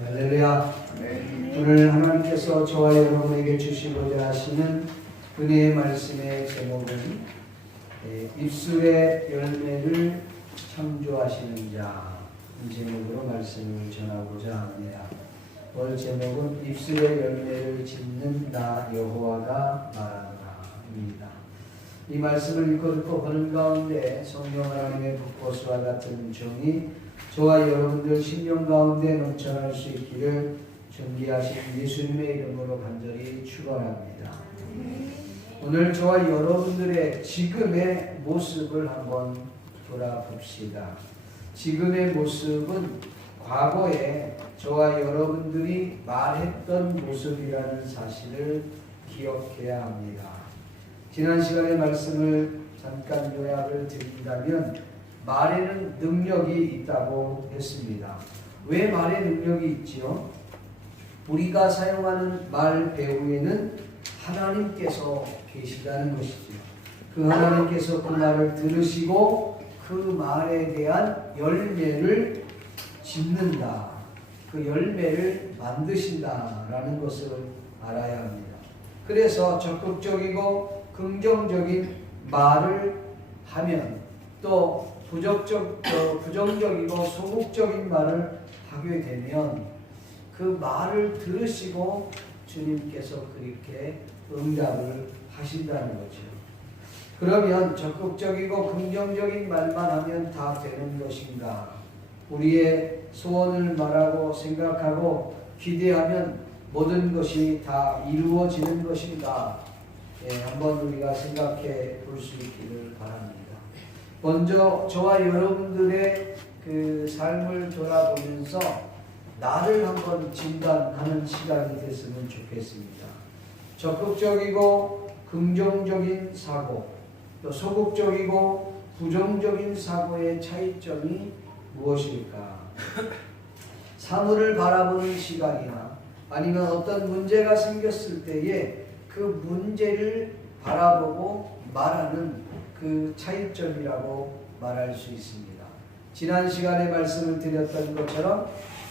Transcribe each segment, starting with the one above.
할렐루야. 오늘 하나님께서 저와 여러분에게 주시고자 하시는 은혜의 말씀의 제목은 입술의 열매를 창조하시는 자, 이 제목으로 말씀을 전하고자 합니다. 오늘 제목은 입술의 열매를 짓는 나 여호와가 말한다입니다. 이 말씀을 읽고 듣고 보는 가운데 성령 하나님의 불꽃과 같은 정이 저와 여러분들 심령 가운데 넘쳐날 수 있기를 존귀하신 예수님의 이름으로 간절히 축원합니다. 오늘 저와 여러분들의 지금의 모습을 한번 돌아봅시다. 지금의 모습은 과거에 저와 여러분들이 말했던 모습이라는 사실을 기억해야 합니다. 지난 시간의 말씀을 잠깐 요약을 드린다면 말에는 능력이 있다고 했습니다. 왜 말에 능력이 있지요? 우리가 사용하는 말 배후에는 하나님께서 계시다는 것이죠. 그 하나님께서 그 말을 들으시고 그 말에 대한 열매를 짓는다. 그 열매를 만드신다라는 것을 알아야 합니다. 그래서 적극적이고 긍정적인 말을 하면 또 부정적이고 소극적인 말을 하게 되면 그 말을 들으시고 주님께서 그렇게 응답을 하신다는 거죠. 그러면 적극적이고 긍정적인 말만 하면 다 되는 것인가? 우리의 소원을 말하고 생각하고 기대하면 모든 것이 다 이루어지는 것인가? 한번 우리가 생각해 볼 수 있기를 바랍니다. 먼저 저와 여러분들의 그 삶을 돌아보면서 나를 한번 진단하는 시간이 됐으면 좋겠습니다. 적극적이고 긍정적인 사고, 또 소극적이고 부정적인 사고의 차이점이 무엇일까? 사물을 바라보는 시각이나 아니면 어떤 문제가 생겼을 때에 그 문제를 바라보고 말하는 그 차이점이라고 말할 수 있습니다. 지난 시간에 말씀을 드렸던 것처럼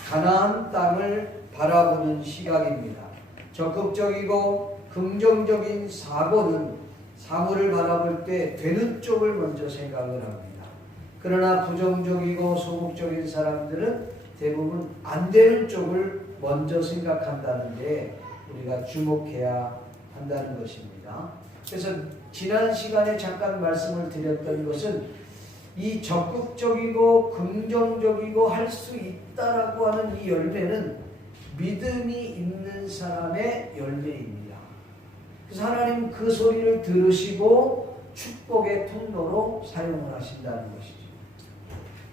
가나안 땅을 바라보는 시각입니다. 적극적이고 긍정적인 사고는 사물을 바라볼 때 되는 쪽을 먼저 생각을 합니다. 그러나 부정적이고 소극적인 사람들은 대부분 안 되는 쪽을 먼저 생각한다는데 우리가 주목해야 한다는 것입니다. 그래서 지난 시간에 잠깐 말씀을 드렸던 것은 이 적극적이고 긍정적이고 할 수 있다라고 하는 이 열매는 믿음이 있는 사람의 열매입니다. 그래서 하나님 그 소리를 들으시고 축복의 통로로 사용을 하신다는 것이죠.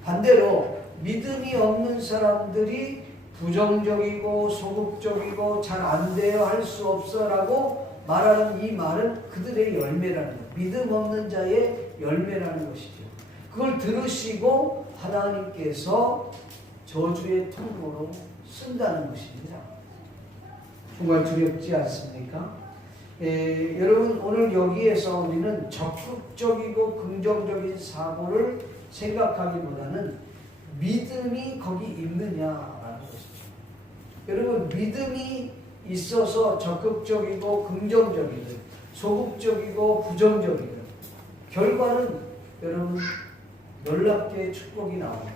반대로 믿음이 없는 사람들이 부정적이고 소극적이고 잘 안 돼요, 할 수 없어라고 말하는 이 말은 그들의 열매라는 것, 믿음 없는 자의 열매라는 것이죠. 그걸 들으시고 하나님께서 저주의 통로로 쓴다는 것입니다. 정말 두렵지 않습니까? 여러분 오늘 여기에서 우리는 적극적이고 긍정적인 사고를 생각하기보다는 믿음이 거기 있느냐라는 것이죠. 여러분 믿음이 있어서 적극적이고 긍정적이든 소극적이고 부정적이든 결과는 여러분 놀랍게 축복이 나옵니다.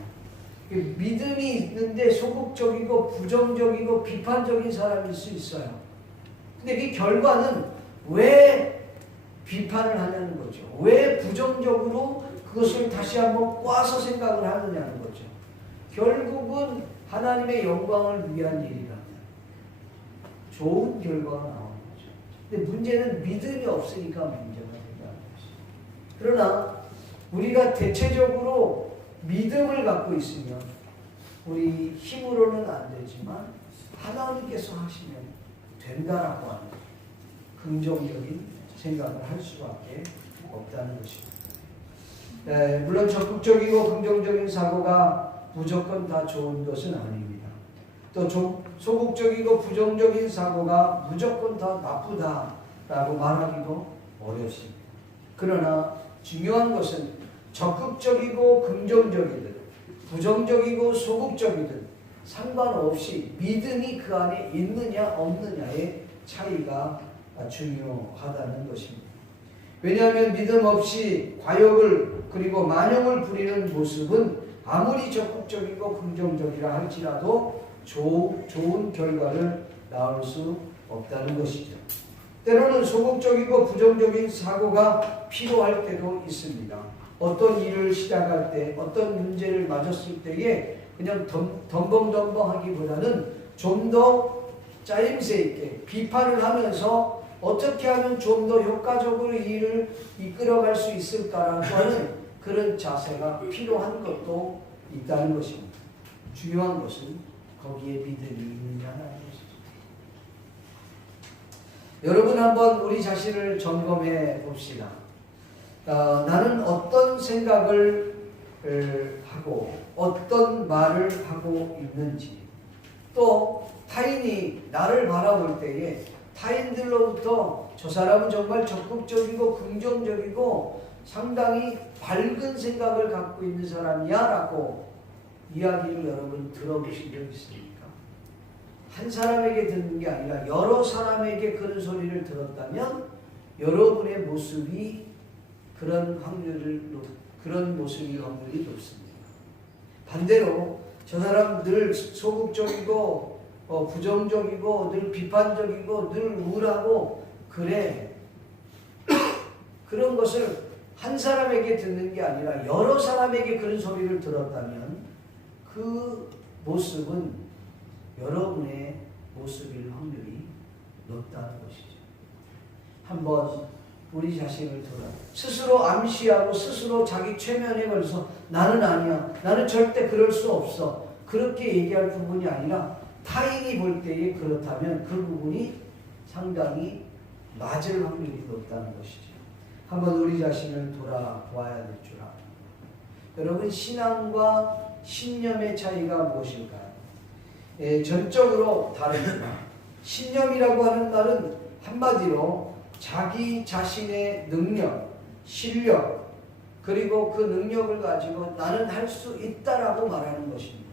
믿음이 있는데 소극적이고 부정적이고 비판적인 사람일 수 있어요. 근데 이 결과는 왜 비판을 하냐는 거죠. 왜 부정적으로 그것을 다시 한번 꽈서 생각을 하느냐는 거죠. 결국은 하나님의 영광을 위한 일이라면 좋은 결과가 나오는 거죠. 근데 문제는 믿음이 없으니까 문제가 된다는 것이죠. 그러나 우리가 대체적으로 믿음을 갖고 있으면 우리 힘으로는 안 되지만 하나님께서 하시면 된다라고 하는 긍정적인 생각을 할 수밖에 없다는 것입니다. 물론 적극적이고 긍정적인 사고가 무조건 다 좋은 것은 아닙니다. 또 소극적이고 부정적인 사고가 무조건 다 나쁘다라고 말하기도 어렵습니다. 그러나 중요한 것은 적극적이고 긍정적이든 부정적이고 소극적이든 상관없이 믿음이 그 안에 있느냐 없느냐의 차이가 중요하다는 것입니다. 왜냐하면 믿음 없이 과욕을 그리고 만용을 부리는 모습은 아무리 적극적이고 긍정적이라 할지라도 좋은 결과를 낳을 수 없다는 것이죠. 때로는 소극적이고 부정적인 사고가 필요할 때도 있습니다. 어떤 일을 시작할 때, 어떤 문제를 맞았을 때에 그냥 덤벙덤벙하기보다는 좀 더 짜임새 있게 비판을 하면서 어떻게 하면 좀 더 효과적으로 이 일을 이끌어갈 수 있을까라고 하는 그런 자세가 필요한 것도 있다는 것입니다. 중요한 것은 거기에 믿음이 있느냐는 것이죠. 여러분 한번 우리 자신을 점검해 봅시다. 나는 어떤 생각을 하고 어떤 말을 하고 있는지, 또 타인이 나를 바라볼 때에 타인들로부터 저 사람은 정말 적극적이고 긍정적이고 상당히 밝은 생각을 갖고 있는 사람이야 라고 이야기를 여러분 들어보신 적 있습니까? 한 사람에게 듣는 게 아니라 여러 사람에게 그런 소리를 들었다면 여러분의 모습이 그런 모습일 확률이 높습니다. 반대로 저 사람 늘 소극적이고 부정적이고 늘 비판적이고 늘 우울하고 그래 그런 것을 한 사람에게 듣는 게 아니라 여러 사람에게 그런 소리를 들었다면 그 모습은 여러분의 모습일 확률이 높다는 것이죠. 한번 우리 자신을 돌아 스스로 암시하고 스스로 자기 최면에 걸려서 나는 아니야, 나는 절대 그럴 수 없어, 그렇게 얘기할 부분이 아니라 타인이 볼 때에 그렇다면 그 부분이 상당히 맞을 확률이 높다는 것이죠. 한번 우리 자신을 돌아봐야 될 줄 압니다. 여러분, 신앙과 신념의 차이가 무엇일까요? 전적으로 다릅니다. 신념이라고 하는 말은 한마디로 자기 자신의 능력, 실력, 그리고 그 능력을 가지고 나는 할 수 있다라고 말하는 것입니다.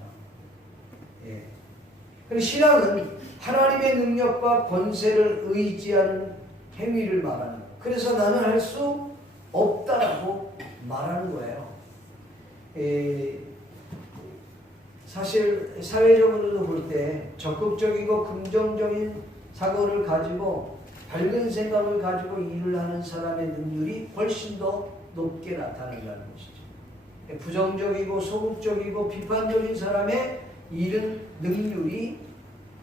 그리고 신앙은 하나님의 능력과 권세를 의지하는 행위를 말하는 거예요. 그래서 나는 할 수 없다라고 말하는 거예요. 사실 사회적으로도 볼 때 적극적이고 긍정적인 사고를 가지고 밝은 생각을 가지고 일을 하는 사람의 능률이 훨씬 더 높게 나타난다는 것이죠. 부정적이고 소극적이고 비판적인 사람의 일은 능률이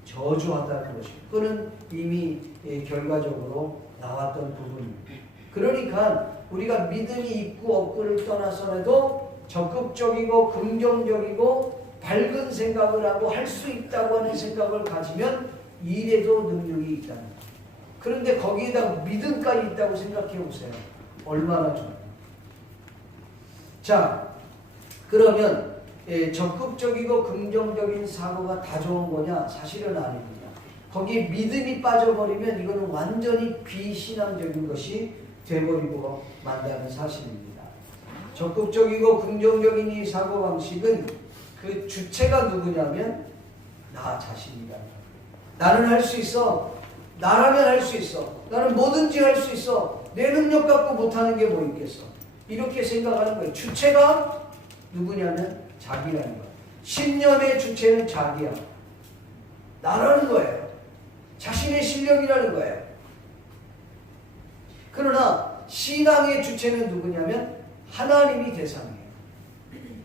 저조하다는 것이죠. 그거는 이미 결과적으로 나왔던 부분입니다. 그러니까 우리가 믿음이 있고 없고를 떠나서라도 적극적이고 긍정적이고 밝은 생각을 하고 할 수 있다고 하는 생각을 가지면 일에도 능력이 있다는 거예요. 그런데 거기에다 믿음까지 있다고 생각해 보세요. 얼마나 좋아요. 자, 그러면 적극적이고 긍정적인 사고가 다 좋은 거냐? 사실은 아닙니다. 거기에 믿음이 빠져버리면 이거는 완전히 비신앙적인 것이 돼버리고 만다는 사실입니다. 적극적이고 긍정적인 이 사고방식은 그 주체가 누구냐면 나 자신이다. 나는 할 수 있어. 나라면 할 수 있어. 나는 뭐든지 할 수 있어. 내 능력 갖고 못하는 게 뭐 있겠어. 이렇게 생각하는 거예요. 주체가 누구냐면 자기라는 거예요. 신념의 주체는 자기야. 나라는 거예요. 자신의 실력이라는 거예요. 그러나 신앙의 주체는 누구냐면 하나님이 대상이에요.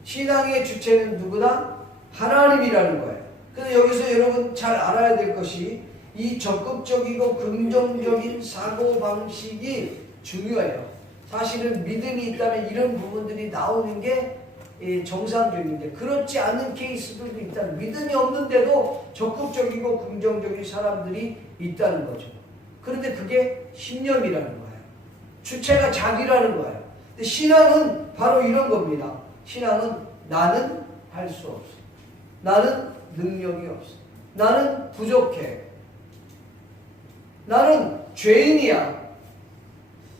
신앙의 주체는 누구다? 하나님이라는 거예요. 그래서 여기서 여러분 잘 알아야 될 것이 이 적극적이고 긍정적인 사고방식이 중요해요. 사실은 믿음이 있다면 이런 부분들이 나오는 게 정상적인데 그렇지 않은 케이스들도 있다. 믿음이 없는데도 적극적이고 긍정적인 사람들이 있다는 거죠. 그런데 그게 신념이라는 거예요. 주체가 자기라는 거예요. 근데 신앙은 바로 이런 겁니다. 신앙은 나는 할 수 없어. 나는 능력이 없어. 나는 부족해. 나는 죄인이야.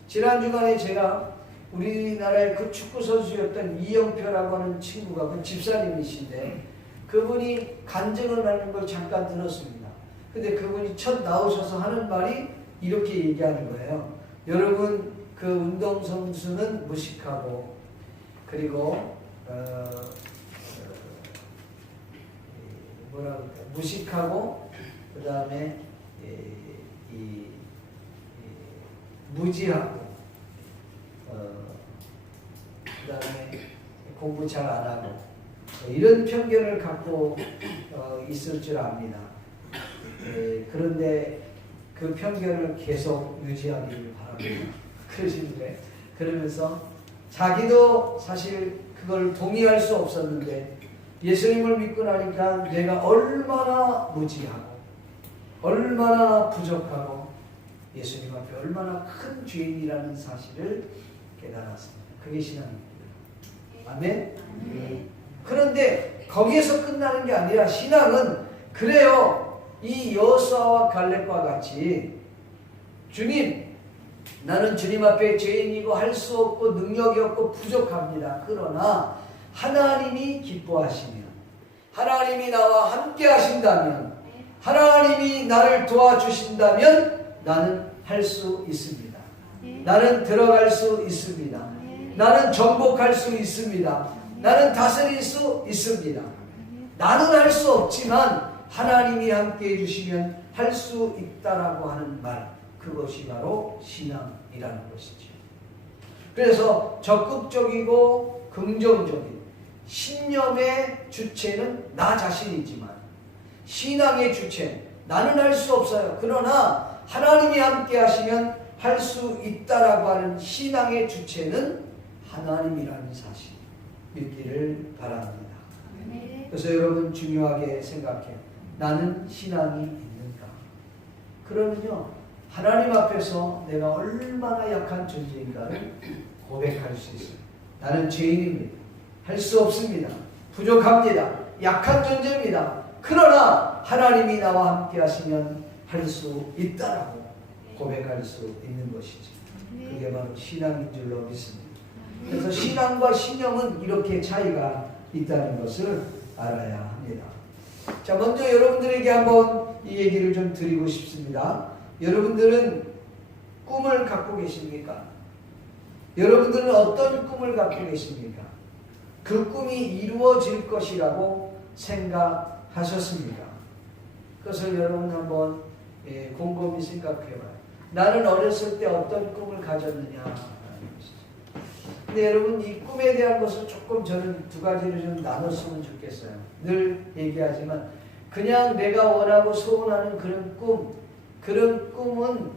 지난 주간에 제가 우리나라의 그 축구 선수였던 이영표라고 하는 친구가 그 집사님이신데 그분이 간증을 하는 걸 잠깐 들었습니다. 근데 그분이 첫 나오셔서 하는 말이 이렇게 얘기하는 거예요. 여러분, 그 운동선수는 무식하고, 그리고 뭐라 그럴까, 무식하고, 그 다음에 무지하고, 그 다음에 공부 잘 안 하고, 이런 편견을 갖고 있을 줄 압니다. 그런데 그 편견을 계속 유지하기를 바랍니다. 그러시는데, 그러면서 자기도 사실 그걸 동의할 수 없었는데 예수님을 믿고 나니까 내가 얼마나 무지하고 얼마나 부족하고 예수님 앞에 얼마나 큰 죄인이라는 사실을 깨달았습니다. 그게 신앙입니다. 아멘? 그런데 거기에서 끝나는 게 아니라 신앙은 그래요. 이 여호수아와 갈렙과 같이 주님, 나는 주님 앞에 죄인이고 할 수 없고 능력이 없고 부족합니다. 그러나 하나님이 기뻐하시면, 하나님이 나와 함께 하신다면, 하나님이 나를 도와주신다면 나는 할 수 있습니다. 나는 들어갈 수 있습니다. 나는 정복할 수 있습니다. 나는 다스릴 수 있습니다. 나는 할 수 없지만 하나님이 함께 해주시면 할 수 있다라고 하는 말, 그것이 바로 신앙이라는 것이죠. 그래서 적극적이고 긍정적인 신념의 주체는 나 자신이지만 신앙의 주체, 나는 할 수 없어요. 그러나 하나님이 함께 하시면 할 수 있다라고 하는 신앙의 주체는 하나님이라는 사실 믿기를 바랍니다. 그래서 여러분 중요하게 생각해요. 나는 신앙이 있는가? 그러면요, 하나님 앞에서 내가 얼마나 약한 존재인가를 고백할 수 있어요. 나는 죄인입니다. 할 수 없습니다. 부족합니다. 약한 존재입니다. 그러나 하나님이 나와 함께 하시면 할 수 있다라고 고백할 수 있는 것이죠. 그게 바로 신앙인 줄로 믿습니다. 그래서 신앙과 신념은 이렇게 차이가 있다는 것을 알아야 합니다. 자, 먼저 여러분들에게 한번 이 얘기를 좀 드리고 싶습니다. 여러분들은 꿈을 갖고 계십니까? 여러분들은 어떤 꿈을 갖고 계십니까? 그 꿈이 이루어질 것이라고 생각하셨습니까? 그것을 여러분 한번 곰곰이 생각해봐요. 나는 어렸을 때 어떤 꿈을 가졌느냐 하는 것이죠. 근데 여러분, 이 꿈에 대한 것을 조금 저는 두 가지로 좀 나눴으면 좋겠어요. 늘 얘기하지만 그냥 내가 원하고 소원하는 그런 꿈은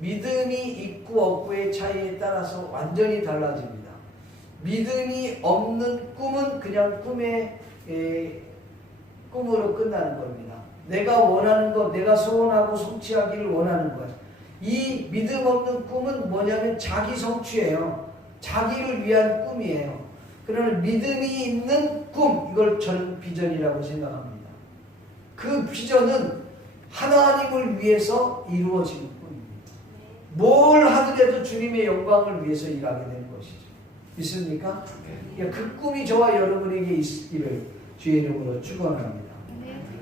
믿음이 있고 없고의 차이에 따라서 완전히 달라집니다. 믿음이 없는 꿈은 그냥 꿈으로 끝나는 겁니다. 내가 원하는 것, 내가 소원하고 성취하기를 원하는 것. 이 믿음 없는 꿈은 뭐냐면 자기 성취예요. 자기를 위한 꿈이에요. 그러나 믿음이 있는 꿈, 이걸 저는 비전이라고 생각합니다. 그 비전은 하나님을 위해서 이루어지는 꿈입니다. 뭘 하더라도 주님의 영광을 위해서 일하게 되는 것이죠. 믿습니까? 그 꿈이 저와 여러분에게 있기를 주의 이름으로 축원합니다.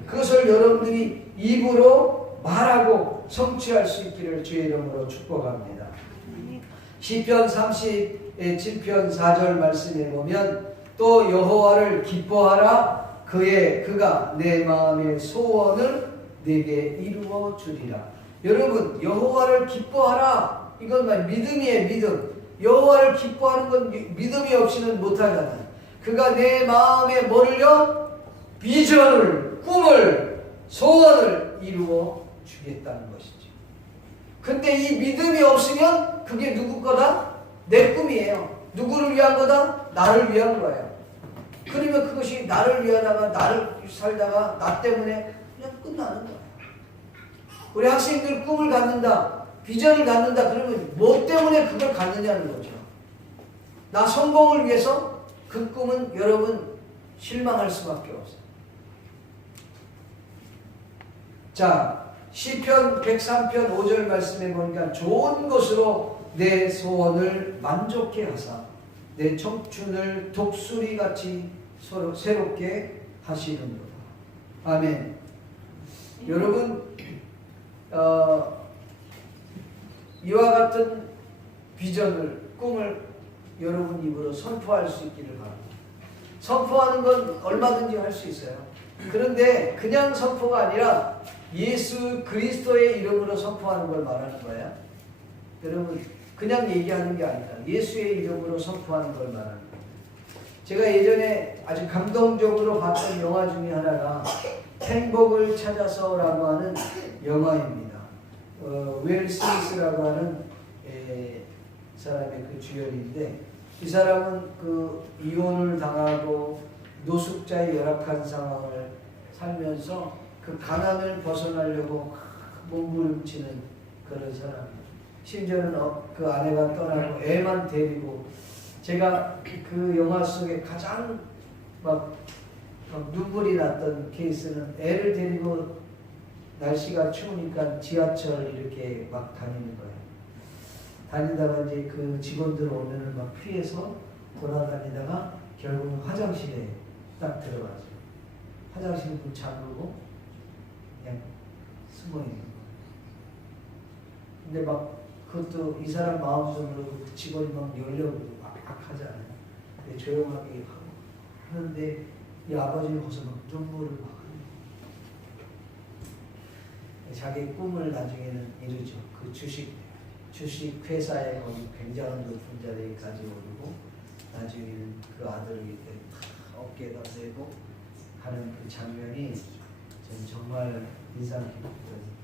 그것을 여러분들이 입으로 말하고 성취할 수 있기를 주의 이름으로 축복합니다. 시편 37편 4절 말씀에 보면 또 여호와를 기뻐하라. 그가 내 마음의 소원을 내게 이루어 주리라. 여러분, 여호와를 기뻐하라. 이건 말 믿음이에요. 믿음. 여호와를 기뻐하는 건 믿음이 없이는 못하잖아요. 그가 내 마음에 뭐를요? 비전을, 꿈을, 소원을 이루어 주겠다는 것이죠. 근데 이 믿음이 없으면 그게 누구 거다? 내 꿈이에요. 누구를 위한 거다? 나를 위한 거예요. 그러면 그것이 나를 위하다가 나를 살다가 나 때문에 그냥 끝나는 거예요. 우리 학생들 꿈을 갖는다, 비전을 갖는다 그러면 뭐 때문에 그걸 갖느냐는 거죠. 나 성공을 위해서 그 꿈은 여러분 실망할 수밖에 없어요. 자, 시편 103편 5절 말씀에 보니까 좋은 것으로 내 소원을 만족해 하사 내 청춘을 독수리같이 새롭게 하시는도다. 아멘. 여러분, 이와 같은 비전을, 꿈을 여러분 입으로 선포할 수 있기를 바랍니다. 선포하는 건 얼마든지 할 수 있어요. 그런데 그냥 선포가 아니라 예수 그리스도의 이름으로 선포하는 걸 말하는 거예요. 여러분, 그냥 얘기하는 게 아니다. 예수의 이름으로 선포하는 걸 말하는 거예요. 제가 예전에 아주 감동적으로 봤던 영화 중에 하나가 행복을 찾아서라고 하는 영화입니다. 윌 스미스라고 하는 사람의 그 주연인데, 이 사람은 그 이혼을 당하고 노숙자의 열악한 상황을 살면서 그 가난을 벗어나려고 몸부림치는 그런 사람이에요. 심지어는 그 아내가 떠나고 애만 데리고, 제가 그 영화 속에 가장 막 눈물이 났던 케이스는 애를 데리고 날씨가 추우니까 지하철 이렇게 막 다니는 거예요. 다니다가 이제 그 직원들 오면은 막 피해서 돌아다니다가 결국은 화장실에 딱 들어가죠. 화장실 문 잠그고 그냥 숨어 있는 거예요. 근데 막 그것도 이 사람 마음속으로 그 직원이 막 열려고 막 하잖아요. 조용하게 하는데 이 아버지는 거기서 막 눈물을 막 하는 거예요. 자기 꿈을 나중에는 이루죠. 그 주식 회사에 거기 굉장한 높은 자리까지 오르고 나중에는 그 아들을 이렇게 어깨에다 대고 하는 그 장면이 저는 정말 인상 깊거든요.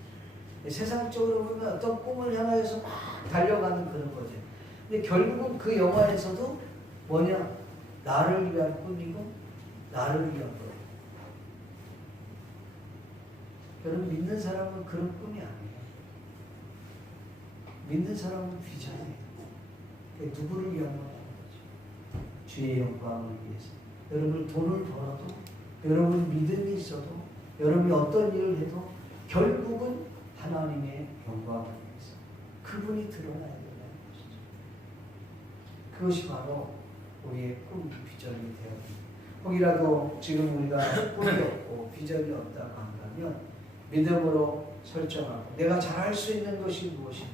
세상적으로 보면 어떤 꿈을 향해서 막 달려가는 그런 거죠. 근데 결국은 그 영화에서도 뭐냐? 나를 위한 꿈이고 나를 위한 거예요. 여러분, 믿는 사람은 그런 꿈이 아니에요. 믿는 사람은 비전이에요. 누구를 위한 거죠? 주의 영광을 위해서. 여러분, 돈을 벌어도, 여러분 믿음이 있어도, 여러분이 어떤 일을 해도 결국은 하나님의 영광을 위해서 그분이 드러나야 된다는 것이죠. 그것이 바로 우리의 꿈, 비전이 되어야 됩니다. 혹이라도 지금 우리가 꿈이 없고 비전이 없다고 한다면 믿음으로 설정하고 내가 잘할 수 있는 것이 무엇인지,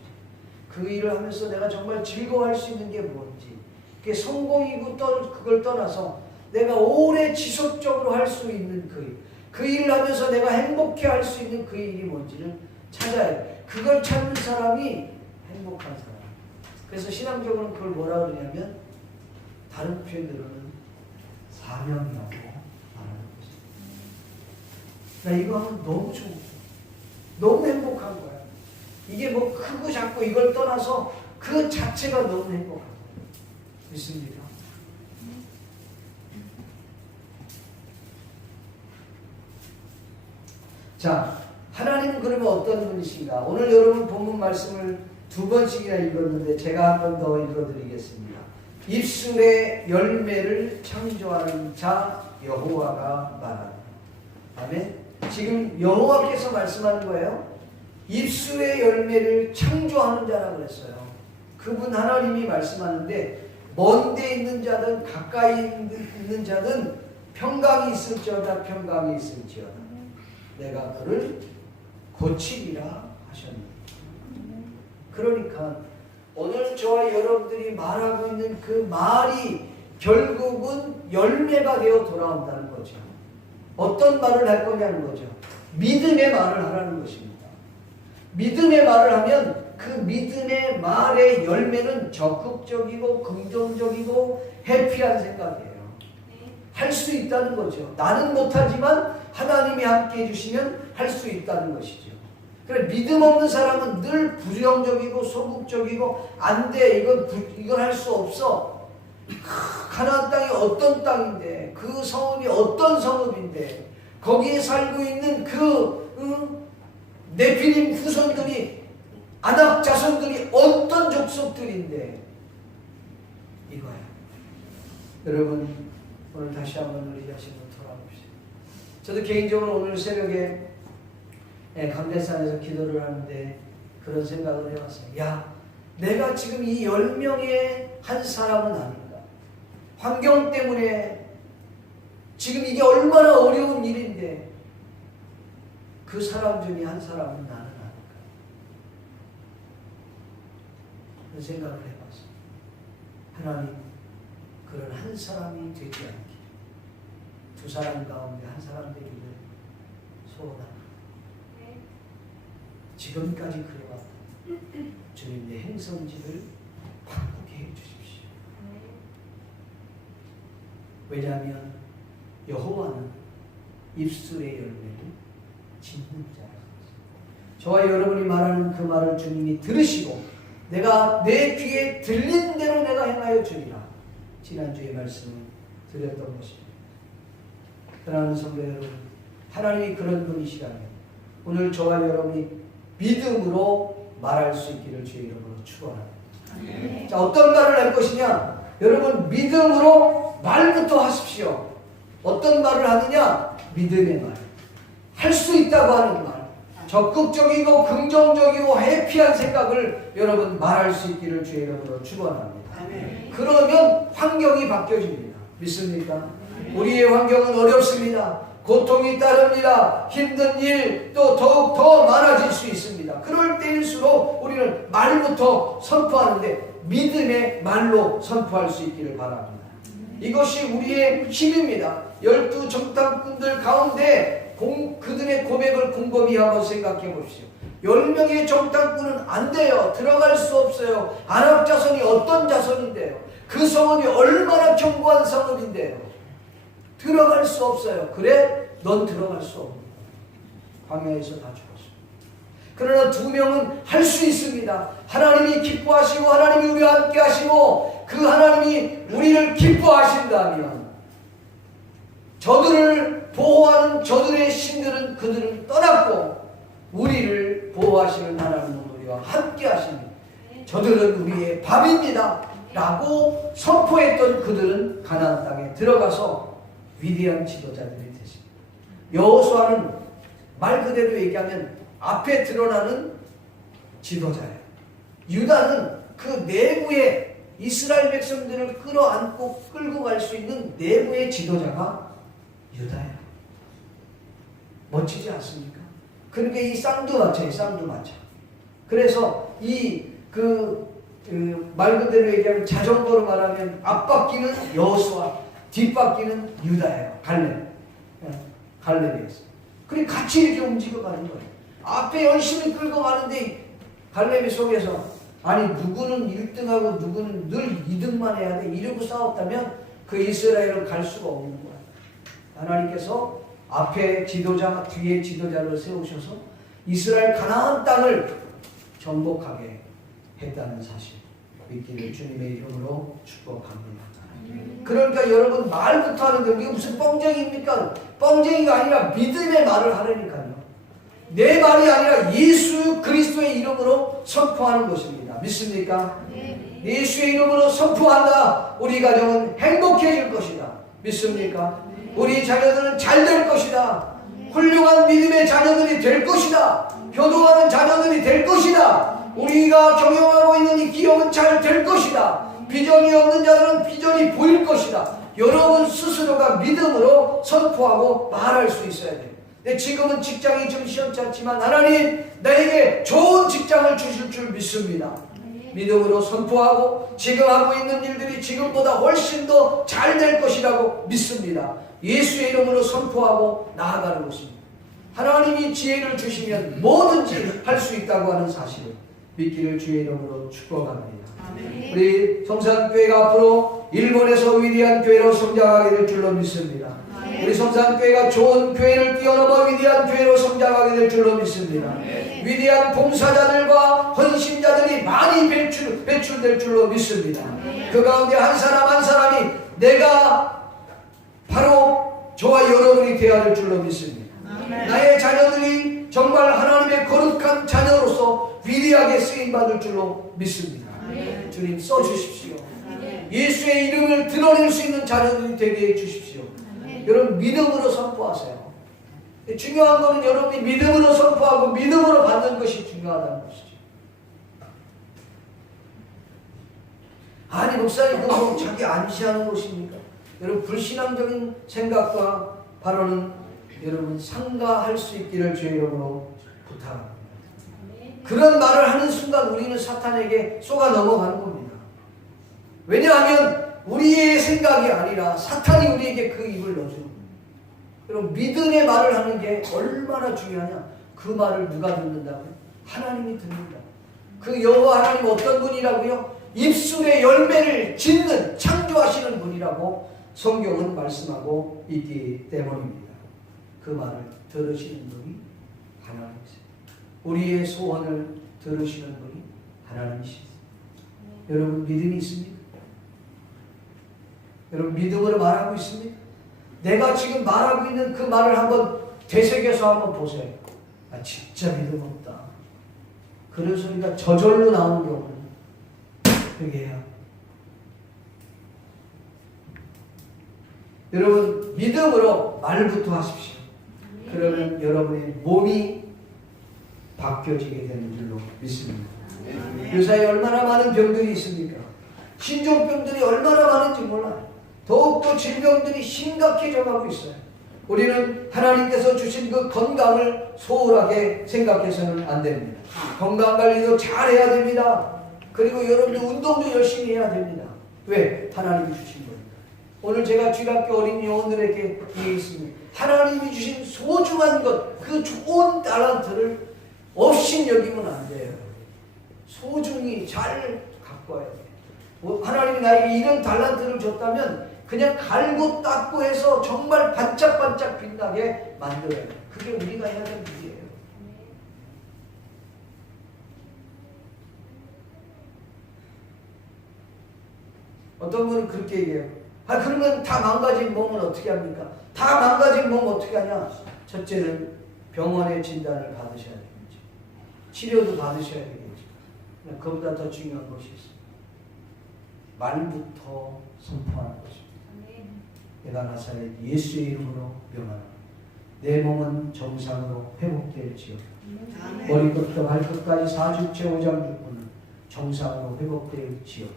그 일을 하면서 내가 정말 즐거워할 수 있는 게 뭔지, 그게 성공이고 그걸 떠나서 내가 오래 지속적으로 할 수 있는 그 일을 하면서 내가 행복해 할 수 있는 그 일이 뭔지를 찾아야 돼. 그걸 찾는 사람이 행복한 사람. 그래서 신앙적으로는 그걸 뭐라 그러냐면 다른 표현으로는 사명이라고 말하는 것입니다. 나 이거 하면 너무 좋은 거야. 너무 행복한 거야. 이게 뭐 크고 작고 이걸 떠나서 그 자체가 너무 행복한 거야. 믿습니다. 자, 하나님은 그러면 어떤 분이신가? 오늘 여러분 본문 말씀을 2번씩이나 읽었는데 제가 한 번 더 읽어드리겠습니다. 입술의 열매를 창조하는 자 여호와가 말한다. 아멘. 지금 여호와께서 말씀하는 거예요. 입술의 열매를 창조하는 자라고 그랬어요. 그분 하나님이 말씀하는데, 먼 데 있는 자든 가까이 있는 자든 평강이 있을지어다 평강이 있을지어다 내가 그를 고치리라 하셨습니다. 그러니까 오늘 저와 여러분들이 말하고 있는 그 말이 결국은 열매가 되어 돌아온다는 거죠. 어떤 말을 할 거냐는 거죠. 믿음의 말을 하라는 것입니다. 믿음의 말을 하면 그 믿음의 말의 열매는 적극적이고 긍정적이고 해피한 생각이에요. 할 수 있다는 거죠. 나는 못하지만 하나님이 함께 해주시면 할 수 있다는 것이죠. 그래, 믿음 없는 사람은 늘 부정적이고 소극적이고 안 돼, 이건 할 수 없어. 가나안 땅이 어떤 땅인데, 그 성읍이 어떤 성읍인데, 거기에 살고 있는 네피림 후손들이, 아낙 자손들이 어떤 족속들인데, 이거야. 여러분, 오늘 다시 한번 우리 자신을 돌아봅시다. 저도 개인적으로 오늘 새벽에 감대산에서 기도를 하는데 그런 생각을 해봤어요. 야, 내가 지금 이 10명의 한 사람은 아닌가. 환경 때문에 지금 이게 얼마나 어려운 일인데 그 사람 중에 한 사람은 나는 아닐까. 그런 생각을 해봤어요. 하나님, 그런 한 사람이 되지 않게 두 사람 가운데 한 사람 되기를 소원합니다. 지금까지 그래왔던 주님의 행성지를 바꾸게 해주십시오. 왜냐하면 여호와는 입술의 열매를 짓는 자라서 저와 여러분이 말하는 그 말을 주님이 들으시고 내가 내 귀에 들린 대로 내가 행하여 주리라. 지난주에 말씀을 드렸던 것입니다. 사랑하는 성도 여러분, 하나님이 그런 분이시라면 오늘 저와 여러분이 믿음으로 말할 수 있기를 주의 이름으로 축원합니다. 자, 어떤 말을 할 것이냐? 여러분, 믿음으로 말부터 하십시오. 어떤 말을 하느냐? 믿음의 말. 할 수 있다고 하는 말. 적극적이고 긍정적이고 해피한 생각을 여러분 말할 수 있기를 주의 이름으로 축원합니다. 그러면 환경이 바뀌어집니다. 믿습니까? 우리의 환경은 어렵습니다. 고통이 따릅니다. 힘든 일 또 더욱 더 많아질 수 있습니다. 그럴 때일수록 우리는 말부터 선포하는데 믿음의 말로 선포할 수 있기를 바랍니다. 이것이 우리의 힘입니다. 12 정탐꾼들 가운데 그들의 고백을 곰곰이 한번 생각해 보십시오. 10명의 정탐꾼은 안 돼요. 들어갈 수 없어요. 아랍 자손이 어떤 자손인데요. 그 성읍이 얼마나 견고한 성읍인데요. 들어갈 수 없어요. 그래? 넌 들어갈 수 없는 거야. 광야에서 다 죽었어. 그러나 2명은 할 수 있습니다. 하나님이 기뻐하시고 하나님이 우리와 함께 하시고 그 하나님이 우리를 기뻐하신다면 저들을 보호하는 저들의 신들은 그들을 떠났고 우리를 보호하시는 하나님은 우리와 함께 하십니다. 저들은 우리의 밥입니다 라고 선포했던 그들은 가나안 땅에 들어가서 위대한 지도자들이 되십니다. 여호수아는 말 그대로 얘기하면 앞에 드러나는 지도자예요. 유다는 그 내부의 이스라엘 백성들을 끌어안고 끌고 갈 수 있는 내부의 지도자가 유다예요. 멋지지 않습니까? 그러니까 이 쌍두마차예요. 쌍두마차. 그래서 말 그대로 얘기하면 자전거로 말하면 앞바퀴는 여호수아, 뒷바퀴는 유다예요. 갈렙이었어요. 그리고 같이 이렇게 움직여가는 거예요. 앞에 열심히 끌고 가는데 갈렙이 속에서 아니 누구는 1등하고 누구는 늘 2등만 해야 돼 이러고 싸웠다면 그 이스라엘은 갈 수가 없는 거예요. 하나님께서 앞에 지도자 뒤에 지도자를 세우셔서 이스라엘 가나안 땅을 정복하게 했다는 사실 믿기를 주님의 이름으로 축복합니다. 그러니까 여러분 말부터 하는데 이게 무슨 뻥쟁이입니까? 뻥쟁이가 아니라 믿음의 말을 하려니까요. 내 말이 아니라 예수 그리스도의 이름으로 선포하는 것입니다. 믿습니까? 네. 예수의 이름으로 선포한다. 우리 가정은 행복해질 것이다. 믿습니까? 네. 우리 자녀들은 잘 될 것이다. 네. 훌륭한 믿음의 자녀들이 될 것이다. 효도하는 자녀들이 될 것이다. 우리가 경영하고 있는 이 기업은 잘 될 것이다. 비전이 없는 자들은 비전이 보일 것이다. 여러분 스스로가 믿음으로 선포하고 말할 수 있어야 돼요. 근데 지금은 직장이 좀 시원찮지만 하나님 나에게 좋은 직장을 주실 줄 믿습니다. 믿음으로 선포하고 지금 하고 있는 일들이 지금보다 훨씬 더 잘 될 것이라고 믿습니다. 예수의 이름으로 선포하고 나아가는 것입니다. 하나님이 지혜를 주시면 뭐든지 할 수 있다고 하는 사실을 믿기를 주의 이름으로 축복합니다. 우리 성산교회가 앞으로 일본에서 위대한 교회로 성장하게 될 줄로 믿습니다. 우리 성산교회가 좋은 교회를 뛰어넘어 위대한 교회로 성장하게 될 줄로 믿습니다. 위대한 봉사자들과 헌신자들이 많이 배출될 줄로 믿습니다. 그 가운데 한 사람 한 사람이 내가 바로 저와 여러분이 되어야 될 줄로 믿습니다. 나의 자녀들이 정말 하나님의 거룩한 자녀로서 위대하게 쓰임받을 줄로 믿습니다. 주님 써주십시오. 예수의 이름을 드러낼 수 있는 자녀들이 되게 해주십시오. 여러분 믿음으로 선포하세요. 중요한 것은 여러분이 믿음으로 선포하고 믿음으로 받는 것이 중요하다는 것이죠. 아니 목사님 그거 자기 안시하는 것입니까? 여러분 불신앙적인 생각과 발언은 여러분 상가할 수 있기를 주의 이름으로 부탁합니다. 그런 말을 하는 순간 우리는 사탄에게 쏘가 넘어가는 겁니다. 왜냐하면 우리의 생각이 아니라 사탄이 우리에게 그 입을 넣어주는 겁니다. 여러분 믿음의 말을 하는 게 얼마나 중요하냐. 그 말을 누가 듣는다고요? 하나님이 듣는다. 그 여호와 하나님 어떤 분이라고요? 입술의 열매를 짓는 창조하시는 분이라고 성경은 말씀하고 있기 때문입니다. 그 말을 들으시는 분이 하나님이세요. 우리의 소원을 들으시는 분이 하나님이시죠. 여러분 믿음이 있습니까? 여러분 믿음으로 말하고 있습니까? 내가 지금 말하고 있는 그 말을 한번 되새겨서 한번 보세요. 아 진짜 믿음 없다. 그런 소리가 저절로 나오는 경우는 회개해야. 여러분 믿음으로 말부터 하십시오. 그러면 여러분의 몸이 바뀌어지게 되는 줄로 믿습니다. 요사이 얼마나 많은 병들이 있습니까? 신종병들이 얼마나 많은지 몰라요. 더욱더 질병들이 심각해져 가고 있어요. 우리는 하나님께서 주신 그 건강을 소홀하게 생각해서는 안 됩니다. 건강관리도 잘해야 됩니다. 그리고 여러분들 운동도 열심히 해야 됩니다. 왜? 하나님이 주신 거예요. 오늘 제가 주일학교 어린이 요원들에게 얘기했습니다. 하나님이 주신 소중한 것, 그 좋은 달란트를 없인 여기면 안 돼요. 소중히 잘 갖고 와야 돼요. 하나님이 나에게 이런 달란트를 줬다면 그냥 갈고 닦고 해서 정말 반짝반짝 빛나게 만들어야 돼요. 그게 우리가 해야 될 일이에요. 어떤 분은 그렇게 얘기해요. 아 그러면 다 망가진 몸은 어떻게 합니까? 다 망가진 몸 어떻게 하냐? 첫째는 병원의 진단을 받으셔야 되겠죠. 치료도 받으셔야 되겠죠. 그보다 더 중요한 것이 있습니다. 말부터 선포하는 것입니다. 내가 나사렛 예수의 이름으로 명하노니 내 몸은 정상으로 회복될지어다. 머리부터 발끝까지 사주체 오장육부는 정상으로 회복될지어다.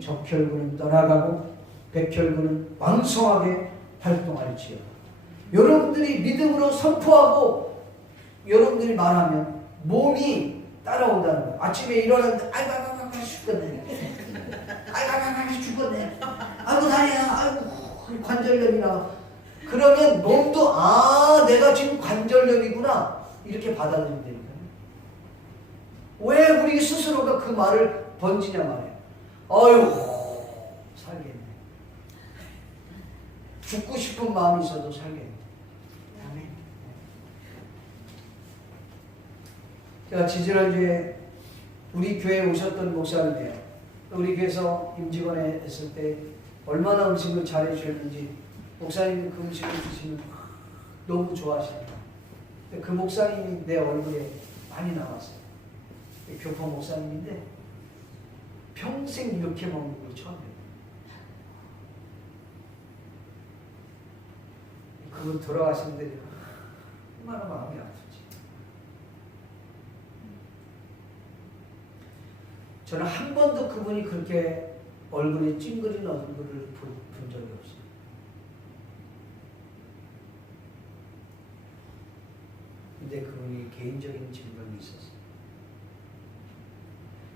적혈구는 떠나가고 백혈구는 왕성하게 활동할지어다. 여러분들이 믿음으로 선포하고 여러분들이 말하면 몸이 따라온다는 거예요. 아침에 일어났는데 아이고 죽겠네. 아이고 죽겠네. 아이고 다리야. 아이고 관절염이 나. 그러면 몸도 아 내가 지금 관절염이구나 이렇게 받아들인다니까요. 왜 우리 스스로가 그 말을 번지냐 말이에요. 아유 살겠네. 죽고 싶은 마음이 있어도 살겠네. 제가 지지난주에 우리 교회에 오셨던 목사님이에요. 우리 교회에서 임직원에 했을 때 얼마나 음식을 잘해주셨는지 목사님이 그 음식을 드시면 너무 좋아하십니다. 그 목사님이 내 얼굴에 많이 나왔어요. 교포 목사님인데 평생 이렇게 먹는 걸 처음이에요. 그분 돌아가시는데 얼마나 마음이 아프지. 저는 한 번도 그분이 그렇게 얼굴에 찡그린 얼굴을 본 적이 없어요. 근데 그분이 개인적인 질병이 있었어요.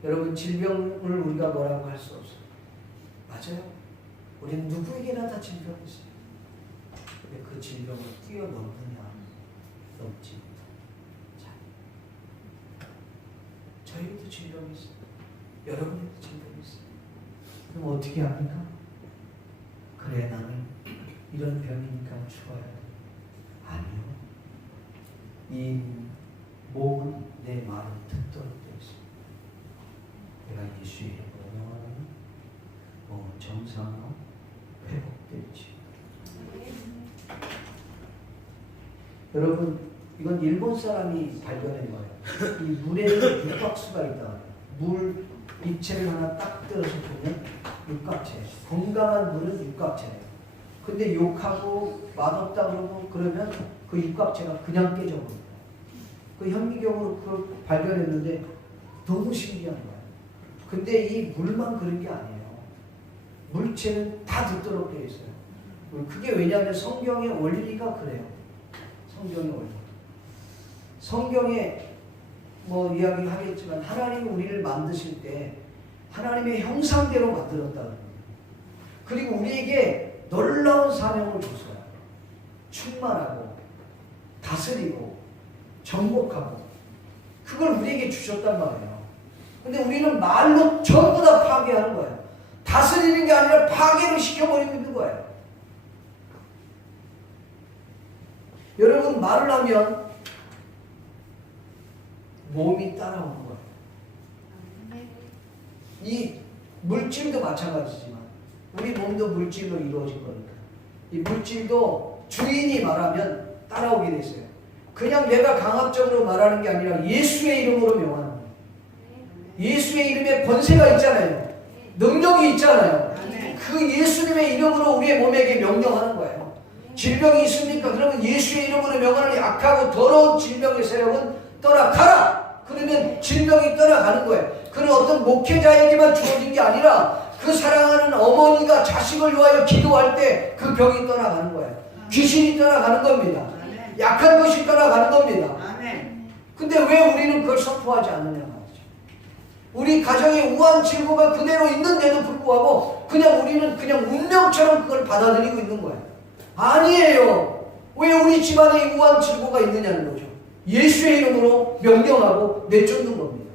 여러분 질병을 우리가 뭐라고 할 수 없어요. 맞아요. 우리는 누구에게나 다 질병이 있어요. 근데 그 질병을 뛰어넘느냐 넘지 못하느냐. 저희도 질병이 있어요. 여러분에도 질병이 있어요. 그럼 어떻게 합니까? 그래 나는 이런 병이니까 죽어야 돼. 아니요. 이 몸은 내 말을 듣도록 되어 있습니다. 내가 예수의 이름으로 명하노니 몸은 정상으로 회복될지. 여러분 이건 일본 사람이 발견한 거예요. 이 물에는 육각수가 있다. 물 입체를 하나 딱 뜯어서 보면 육각체. 건강한 물은 육각체예요. 근데 욕하고 맛없다 그러면 그 육각체가 그냥 깨져버립니다. 그 현미경으로 그걸 발견했는데 너무 신기한 거예요. 근데 이 물만 그런 게 아니에요. 물체는 다 듣도록 되어 있어요. 그게 왜냐하면 성경의 원리가 그래요. 성경의 원리. 성경에 뭐 이야기하겠지만 하나님이 우리를 만드실 때 하나님의 형상대로 만들었다는 겁니다. 그리고 우리에게 놀라운 사명을 줬어요. 충만하고 다스리고 정복하고 그걸 우리에게 주셨단 말이에요. 근데 우리는 말로 전부 다 파괴하는 거예요. 다스리는 게 아니라 파괴를 시켜버리고 있는 거예요. 여러분 말을 하면 몸이 따라오는 거예요. 이 물질도 마찬가지지만 우리 몸도 물질로 이루어진 거니까 이 물질도 주인이 말하면 따라오게 돼 있어요. 그냥 내가 강압적으로 말하는 게 아니라 예수의 이름으로 명하는 거예요. 예수의 이름에 권세가 있잖아요. 능력이 있잖아요. 그 예수님의 이름으로 우리의 몸에게 명령하는 거예요. 질병이 있습니까? 그러면 예수의 이름으로 명하는 악하고 더러운 질병의 세력은 떠나가라! 그러면 질병이 떠나가는 거예요. 그는 어떤 목회자에게만 주어진 게 아니라 그 사랑하는 어머니가 자식을 위하여 기도할 때 그 병이 떠나가는 거예요. 귀신이 떠나가는 겁니다. 약한 것이 떠나가는 겁니다. 근데 왜 우리는 그걸 선포하지 않느냐 말이죠. 우리 가정의 우한 질고가 그대로 있는데도 불구하고 그냥 우리는 그냥 운명처럼 그걸 받아들이고 있는 거예요. 아니에요. 왜 우리 집안에 우한 질고가 있느냐는 거죠. 예수의 이름으로 명령하고 내쫓는 겁니다.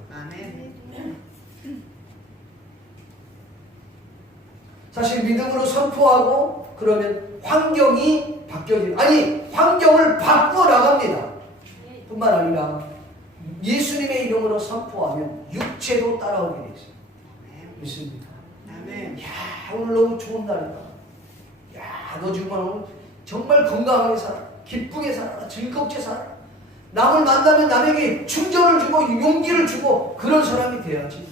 사실 믿음으로 선포하고 그러면 환경이 바뀌어지는, 아니 환경을 바꾸어 나갑니다. 뿐만 아니라 예수님의 이름으로 선포하면 육체도 따라오게 되어 있어요. 믿습니까? 야, 오늘 너무 좋은 날이다. 야, 너 정말 건강하게 살아, 기쁘게 살아, 즐겁게 살아. 남을 만나면 남에게 충전을 주고 용기를 주고 그런 사람이 돼야지.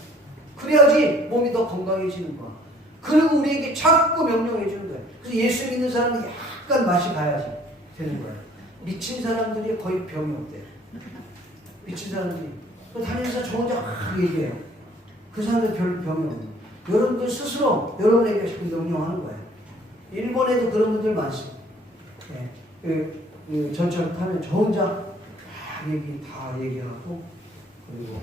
그래야지 몸이 더 건강해지는 거야. 그리고 우리에게 자꾸 명령해 주는 거예요. 그래서 예수 믿는 사람은 약간 맛이 가야지 되는 거예요. 미친 사람들이 거의 병이 없대요. 미친 사람들이 다니면서 저 혼자 막 얘기해요. 그 사람들 별 병이 없는 거예요. 여러분들 스스로 여러분에게 자꾸 명령하는 거예요. 일본에도 그런 분들 많습니다. 네. 전철 타면 저 혼자 다 얘기하고 그리고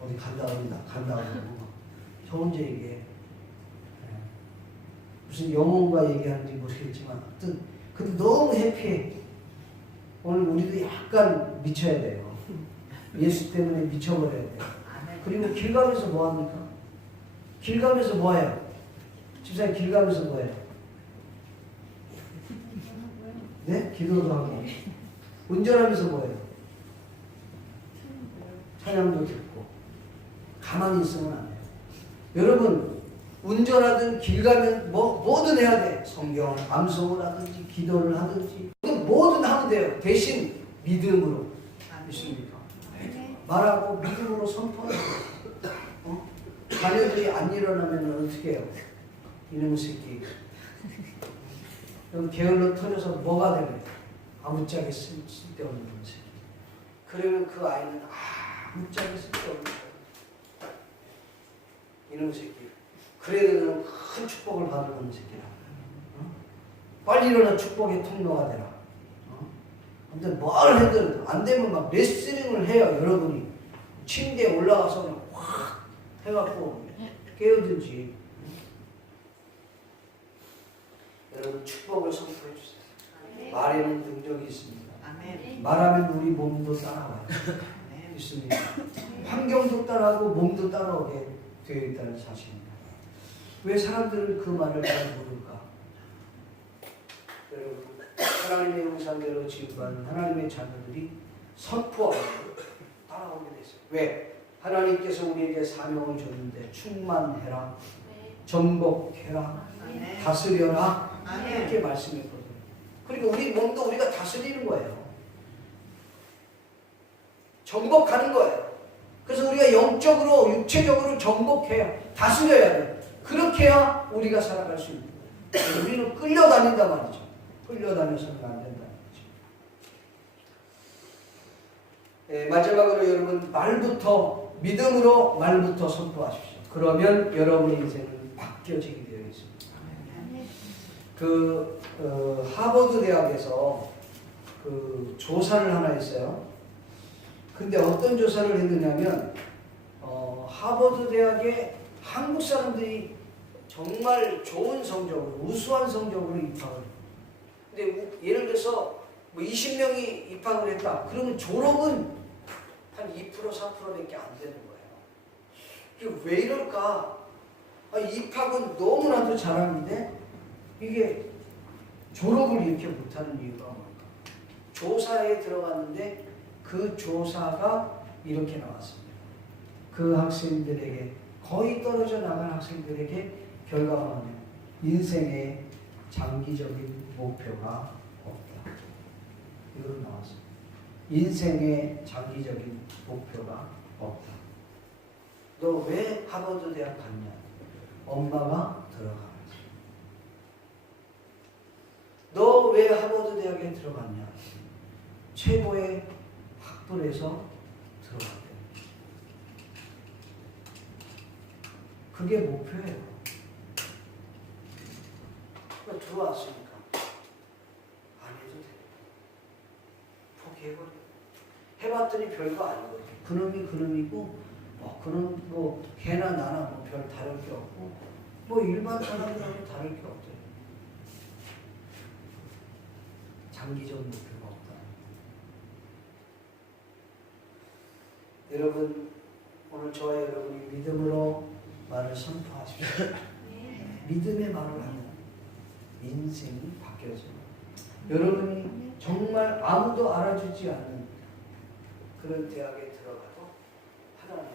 어디 간다 그러고 저 혼자 얘기해. 무슨 영혼과 얘기하는지 모르겠지만 아무튼 근데 너무 해피해. 오늘 우리도 약간 미쳐야 돼요. 예수 때문에 미쳐버려야 돼요. 그리고 길 가면서 뭐 합니까? 길 가면서 뭐 해요? 집사님 길 가면서 뭐 해요? 네? 기도도 하고 운전하면서 뭐 해요? 찬양도 듣고 가만히 있으면 안 돼요. 여러분 운전하든 길 가면 뭐든 해야 돼. 성경을 암송을 하든지 기도를 하든지 뭐든 하면 돼요. 대신 믿음으로. 믿습니까? 말하고 믿음으로 선포하는 거예요. 자녀들이 안 일어나면 어떻게 해요? 이놈의 새끼. 그럼 게을러 터져서 뭐가 되면 아무짝에 쓸데없는 새끼. 그러면 그 아이는 아무짝에 쓸데없는 거예요. 이놈의 새끼. 그래도 너는 큰 축복을 받을 놈의 새끼라. 빨리 일어나 축복의 통로가 되라. 근데 뭘 해도 안 되면 막 레슬링을 해요. 여러분이 침대에 올라가서 그냥 확 해갖고 깨우든지. 여러분 축복을 선포해 주세요. 말에는 능력이 있습니다. 말하면 우리 몸도 따라와요. 있습니다. 환경도 따라하고 몸도 따라오게 되어 있다는 사실입니다. 왜 사람들은 그 말을 잘 모를까? 여러분 하나님의 형상대로 지음받은 하나님의 자녀들이 선포하고 따라오게 됐어요. 왜? 하나님께서 우리에게 사명을 줬는데 충만해라, 정복해라, 다스려라 이렇게 말씀했거든요. 그리고 우리 몸도 우리가 다스리는 거예요. 정복하는 거예요. 그래서 우리가 영적으로 육체적으로 정복해요. 다스려야 돼요. 그렇게 해야 우리가 살아갈 수 있는 거예요. 우리는 끌려다닌단 말이죠. 끌려다녀서는 안 된다는 거죠. 마지막으로 여러분 말부터 믿음으로 말부터 선포하십시오. 그러면 여러분의 인생은 바뀌어지게 되어 있습니다. 하버드 대학에서 그 조사를 하나 했어요. 근데 어떤 조사를 했느냐면 하버드 대학에 한국 사람들이 정말 좋은 성적으로 우수한 성적으로 입학을 해요. 근데 예를 들어서 뭐 20명이 입학을 했다. 그러면 졸업은 한 2% 3%밖에 안 되는 거예요. 이게 왜 이럴까? 입학은 너무나도 잘하는데 이게 졸업을 이렇게 못하는 이유가 뭘까? 조사에 들어갔는데 그 조사가 이렇게 나왔습니다. 그 학생들에게 거의 떨어져 나간 학생들에게 결과가 뭐냐면 인생의 장기적인 목표가 없다. 이걸로 나왔습니다. 인생의 장기적인 목표가 없다. 너 왜 하버드 대학 갔냐? 엄마가 들어가면서. 너 왜 하버드 대학에 들어갔냐? 최고의 학부에서 들어갔대. 그게 목표예요. 들어왔으니까 안 해도 돼. 포기해버려. 해봤더니 별거 아니거든. 그놈이 그놈이고 그놈 뭐 걔나 나나 뭐 별 다를 게 없고 뭐 일반 사람들하고 다를 게 없대. 장기적 목표가 없다. 여러분 오늘 저와 여러분이 믿음으로 말을 선포하십시오. 믿음의 말을 하면 인생이 바뀌어져요. 여러분이 정말 아무도 알아주지 않는 그런 대학에 들어가도 하나님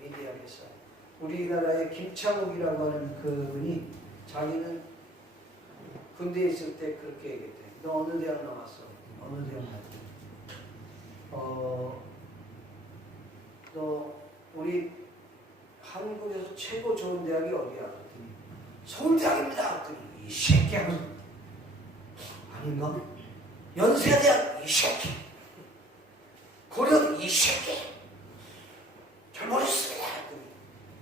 위대하겠어요. 우리나라의 김창욱이라고 하는 그분이 자기는 군대에 있을 때 그렇게 얘기했대. 너 어느 대학 나왔어? 어느 대학 나왔어? 너 우리 한국에서 최고 좋은 대학이 어디야? 그랬더니 서울대학입니다. 그랬더니 이 새끼야. 아닌가? 연세대학 이 새끼. 고려대 이 새끼. 잘못했습니다.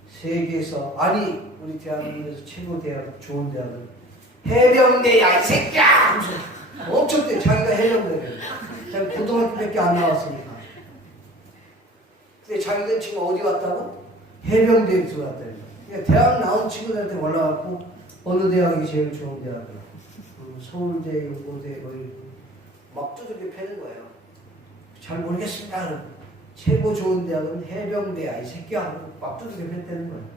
세계에서 아니 우리 대한민국에서 최고 대학 좋은 대학은 해병대야 이 새끼야. 엄청 때 자기가 해병대래. 자기 고등학교밖에 안 나왔으니까. 근데 자기가 지금 어디 왔다고? 해병대에 들어왔다. 그러니까 대학 나온 친구들한테 올라갔고 어느 대학이 제일 좋은 대학이야? 서울대, 연고대 막 두들겨 패는 거예요. 잘 모르겠습니다. 최고 좋은 대학은 해병대야 이 새끼야 하고 막 두들겨 팼다는 거예요.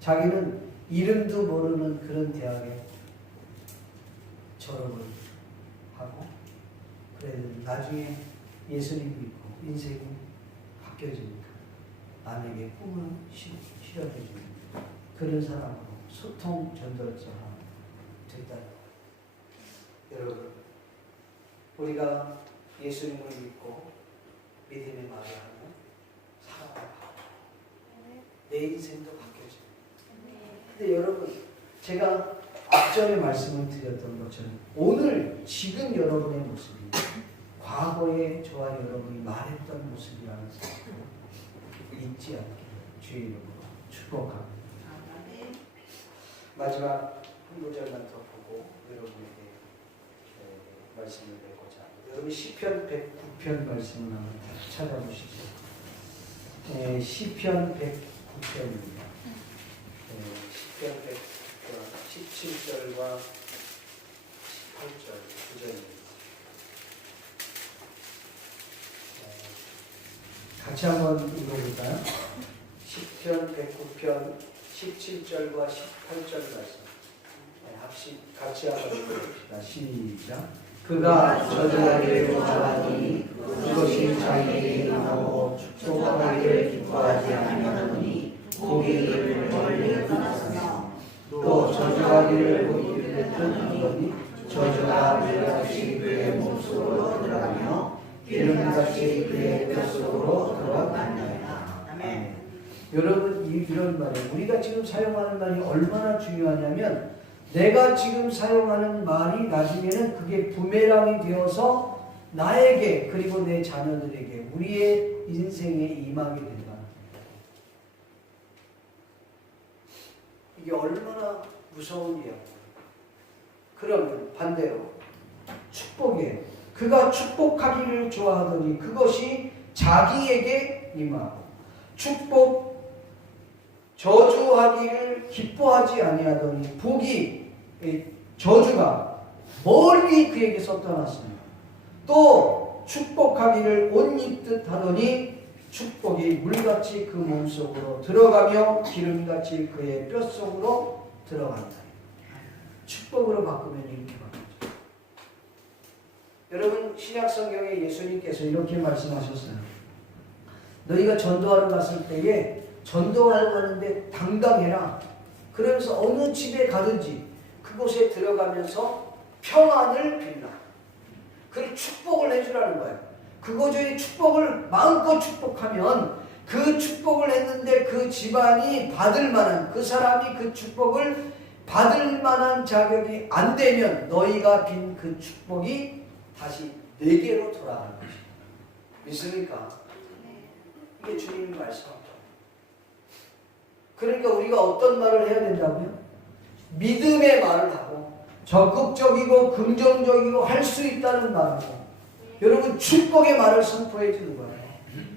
자기는 이름도 모르는 그런 대학에 졸업을 하고 그래 나중에 예수님 믿고 인생이 바뀌어지니까 남에게 꿈을 실현해주는 그런 사람으로 소통 전도자가 됐다는 거예요. 여러분 우리가 예수님을 믿고 믿음의 말을 하면 사랑을 받고 내 인생도 바뀌어져요. 근데 여러분 제가 앞전에 말씀을 드렸던 것처럼 오늘 지금 여러분의 모습이 과거에 저와 여러분이 말했던 모습이라는 사실을 잊지 않기를 주의 이름으로 축복합니다. 마지막 한 구절만 더 보고 여러분에게 말씀을 맺고자 합니다. 여러분 시편 109편 말씀을 한번 찾아보시죠. 시편 109편입니다. 시편 109편 17절과 18절 9절입니다. 같이 한번 읽어볼까요? 시편 109편 17절과 18절 말씀 같이 한번 읽어봅시다. 시작. 그가 저주하기를 좋아하니 그것이 자기에게 임하고 축복하기를 기뻐하지 아니하노니 고기를 멀리 떠났으며 또 저주하기를 못 기쁘했더니 저주가 물같이 그의 몸속으로 들어가며 기름같이 그의 뼛속으로 들어가느니라. 아멘. 여러분 이런 말이에요. 우리가 지금 사용하는 말이 얼마나 중요하냐면 내가 지금 사용하는 말이 나중에는 그게 부메랑이 되어서 나에게 그리고 내 자녀들에게 우리의 인생에 임하게 된다. 이게 얼마나 무서운 이야기예요. 그러면 반대로 축복이에요. 그 그가 축복하기를 좋아하더니 그것이 자기에게 임하고 축복 저주하기를 기뻐하지 아니하더니 복이 저주가 멀리 그에게서 떠났습니다. 또 축복하기를 옷 입듯 하더니 축복이 물같이 그 몸속으로 들어가며 기름같이 그의 뼛속으로 들어간다. 축복으로 바꾸면 이렇게 바뀌죠. 여러분 신약 성경에 예수님께서 이렇게 말씀하셨어요. 너희가 전도하러 갔을 때에 전도하러 가는데 당당해라. 그러면서 어느 집에 가든지 그곳에 들어가면서 평안을 빌라. 그 축복을 해주라는 거예요. 그거저의 축복을 마음껏 축복하면 그 축복을 했는데 그 집안이 받을 만한 그 사람이 그 축복을 받을 만한 자격이 안 되면 너희가 빈 그 축복이 다시 내게로 돌아가는 것입니다. 믿습니까? 이게 주님이 말씀합니다. 그러니까 우리가 어떤 말을 해야 된다고요? 믿음의 말을 하고 적극적이고 긍정적이고 할 수 있다는 말이고 여러분 축복의 말을 선포해 주는 거예요.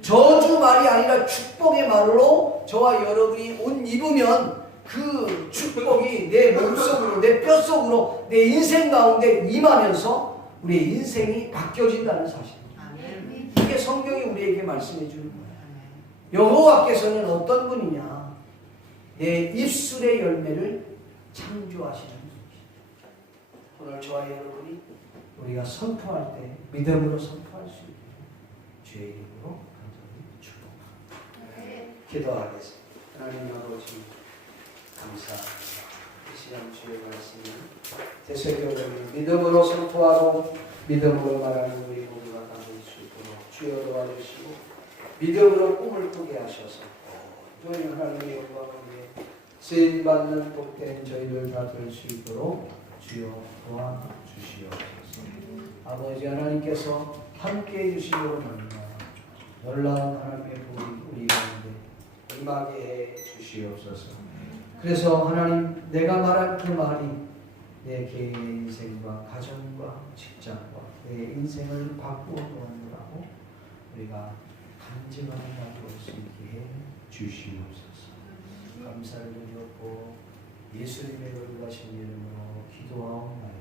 저주 말이 아니라 축복의 말로 저와 여러분이 옷 입으면 그 축복이 내 몸속으로 내 뼛속으로 내 인생 가운데 임하면서 우리의 인생이 바뀌어진다는 사실입니다. 이게 성경이 우리에게 말씀해 주는 거예요. 여호와께서는 어떤 분이냐? 내 입술의 열매를 창조하시는 분이십니다. 오늘 저와 여러분이 우리가 선포할 때 믿음으로 선포할 수 있게 주의 이름으로 간절히 축복합니다. 기도하겠습니다. 하나님 아버지 감사합니다. 이 시간 주의 말씀을 되새겨보니 믿음으로 선포하고 믿음으로 말하는 우리 모두가 다 될 수 있도록 주여 도와주시고 믿음으로 꿈을 꾸게 하셔서 또 하나님의 영광을 위해 쓰임받는 복된 저희들 다 될 수 있도록 주여 도와주시옵소서. 아버지 하나님께서 함께해 주시므로 말미암아 놀라운 하나님의 복이 우리 가운데 임하게 해 주시옵소서. 그래서 하나님 내가 말한 그 말이 내 개인의 인생과 가정과 직장과 내 인생을 바꾸어 놓으라고 우리가 간증하는 날이 올 수 있게 해 주시옵소서. 감사를 드렸고 예수님의 거룩하신 이름으로 기도하옵나이다.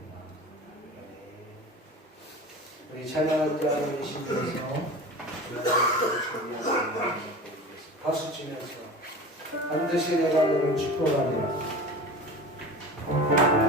우리 찬양한 자 여러분께서 박수 치면서 반드시 내가 너를 축복하리라. Yeah.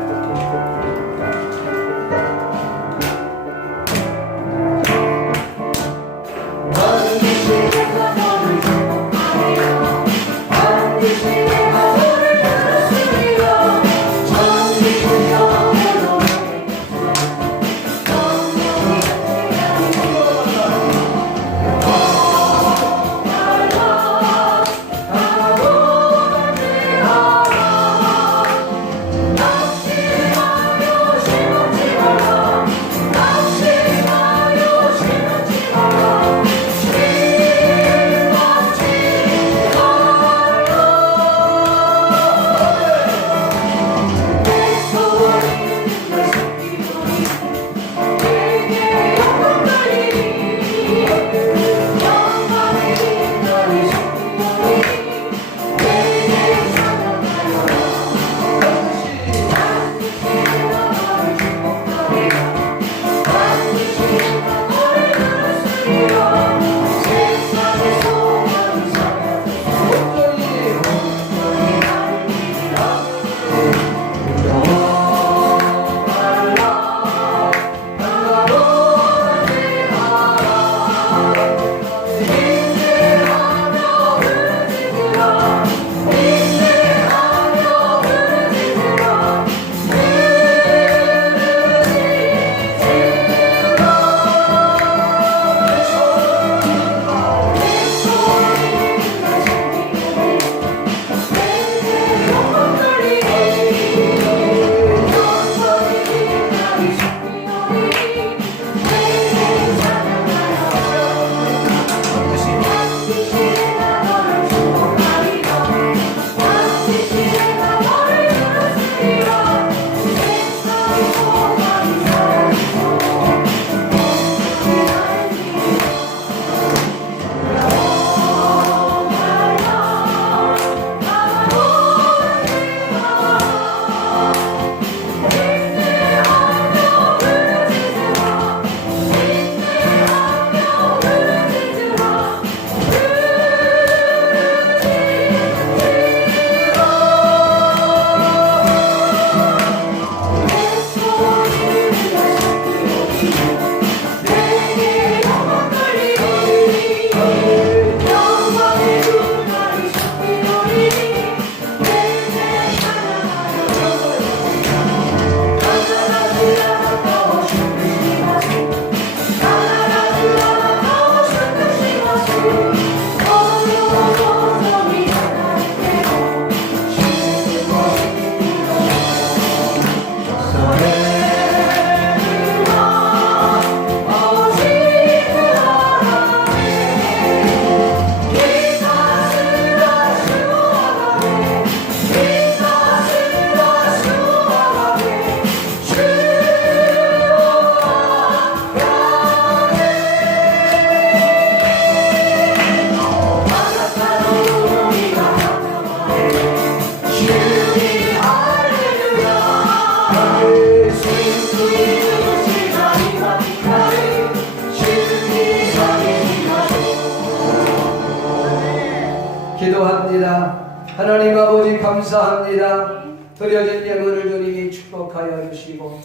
기도합니다. 하나님 아버지 감사합니다. 드려진 예물을 주님이 축복하여 주시고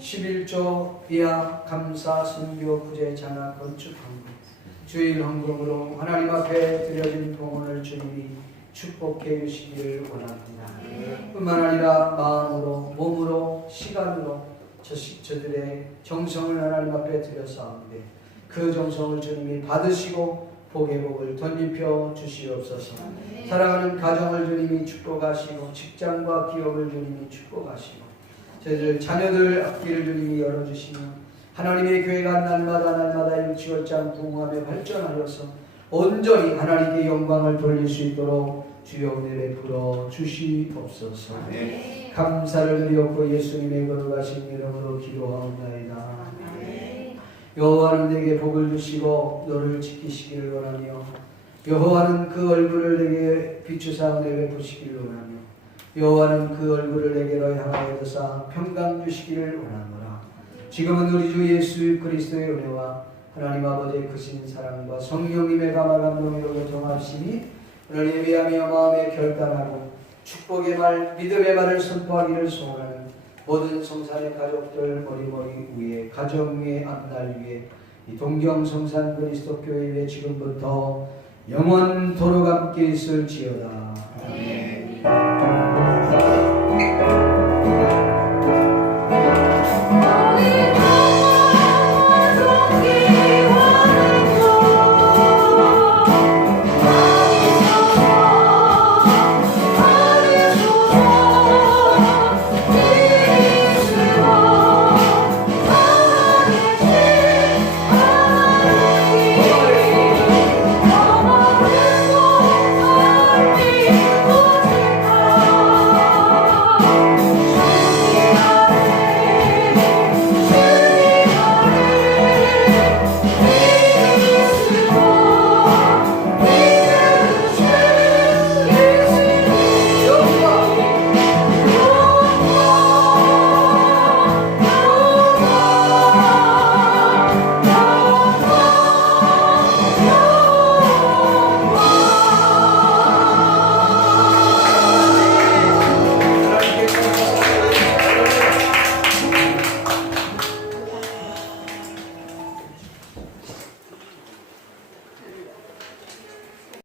11조 이하 감사 선교 구제 장학 건축 헌금 주일 헌금으로 하나님 앞에 드려진 봉헌을 주님이 축복해 주시기를 원합니다. 뿐만 아니라 마음으로 몸으로 시간으로 저들의 정성을 하나님 앞에 드려사오는데 그 정성을 주님이 받으시고 복의 복을 덧입혀 주시옵소서. 사랑하는 가정을 주님이 축복하시고 직장과 기업을 주님이 축복하시고 저희들 자녀들 앞길을 주님이 열어주시며 하나님의 교회가 날마다 일치월장 부흥하며 발전하여서 온전히 하나님께 영광을 돌릴 수 있도록 주여 은혜 베풀어 주시옵소서. 감사를 드리옵고 예수님의 거룩하신 이름으로 기도하옵나이다. 여호와는 내게 복을 주시고 너를 지키시기를 원하며 여호와는 그 얼굴을 내게 비추사 은혜 베푸시기를 원하며 여호와는 그 얼굴을 내게로 향하여 드사 평강 주시기를 원하노라. 지금은 우리 주 예수 그리스도의 은혜와 하나님 아버지의 크신 사랑과 성령님의 감화감동으로 정합심이 오늘 예비하며 마음에 결단하고 축복의 말 믿음의 말을 선포하기를 소원하는 모든 성산의 가족들 머리머리 위에 가정 위에 앞날 위에 이 동경성산 그리스도 교회 위에 지금부터 영원토록 함께 있을지어다. 아멘.